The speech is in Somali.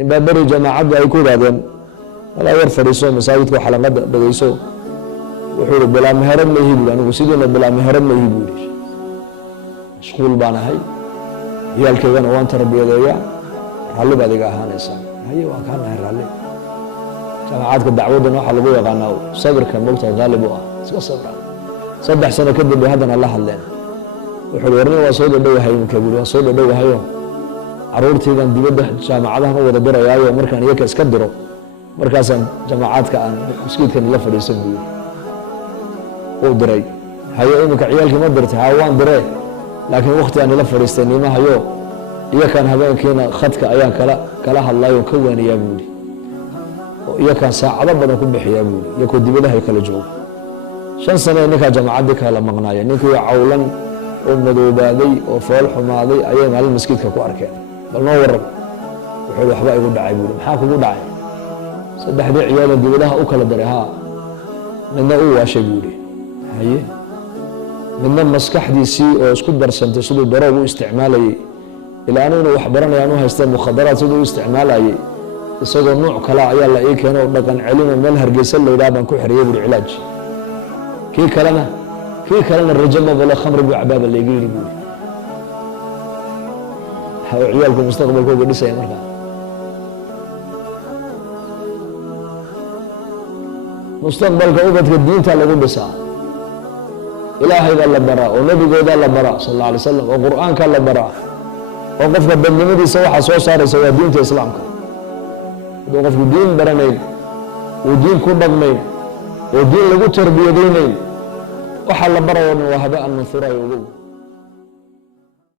in baabari jamaacaddu ay ku yidhahdeen walaa war fadhiiso masaajidka xalaqada dhagayso wuxuu yidhi bilaa meherad ma ihi buuri anigu sidiina bilaa meherad ma ihi buuri mashquul baan ahay ciyaalkeygana waan tarbiyadeeyaa raalli baad iga ahaanaysaa haye waan kaa nahay raalli jamaacadka dacwaddan waxaa lagu yaqaanaa sabirka mogta haalib u ah iska sabra 3 sano kadib bay haddana la hadleen wuxuu warnin waa soo dhadhowahay iminka buuri waa soo dhadhowahayo caruurtaydan dibadda jaamacadaha ma wada dirayaayo markaan iyaka iska diro markaasaan jamaacadka aan masjidkan la fadhiisan buuri uu diray haye iminka ciyaalkii ma dirtay haa waan diree laakiin waqti aan ila fadhiistay nima hayo iyakan habeenkiina khadka ayaan kala hadlayo ka waaniyaa buuri oo iyakan saacado badan ku bixiyaa buuri iyakoo dibadaha kala joogo 5 sano ninka jamaacadii kala maqnaaya ninkii cawlan oo madoobaaday oo fool xumaaday ayay maalin masjidka ku arkeen bal noo waran wuxuu waxba igu dhacay buuri maxaa kugu dhacay saddexdii ciyaal dibadaha u kala daray haa midna uu waashay buuri haye midna maskaxdiisii oo isku darsantay siduu daroob u isticmaalayay ilaa inuu wax baranayaan u haysteen mukhadaraad siduu u isticmaalayay isagoo nooc kale ayaa la ii keenay oo dhaqan celin meel hargeysa la yidhaah baan ku xiriyay buuri cilaaj kii kalena rajama bala khamri buu cabaaba la iga yidhi buuri ciyaalku mustaqbalkooga dhisaya markaa mustaqbalka ubadka diinta lagu dhisaa ilaahay baa la baraa oo nabigooda la baraa sallallahu alayhi wasallam oo quraanka la baraa oo qofka dadnimadiisa waxa soo saaraysa waa diinta islaamka oo qofku diin baranayn oo diin ku dhaqmayn oo diin lagu tarbiyadeynayn waxa la barayo waa haba an mansuura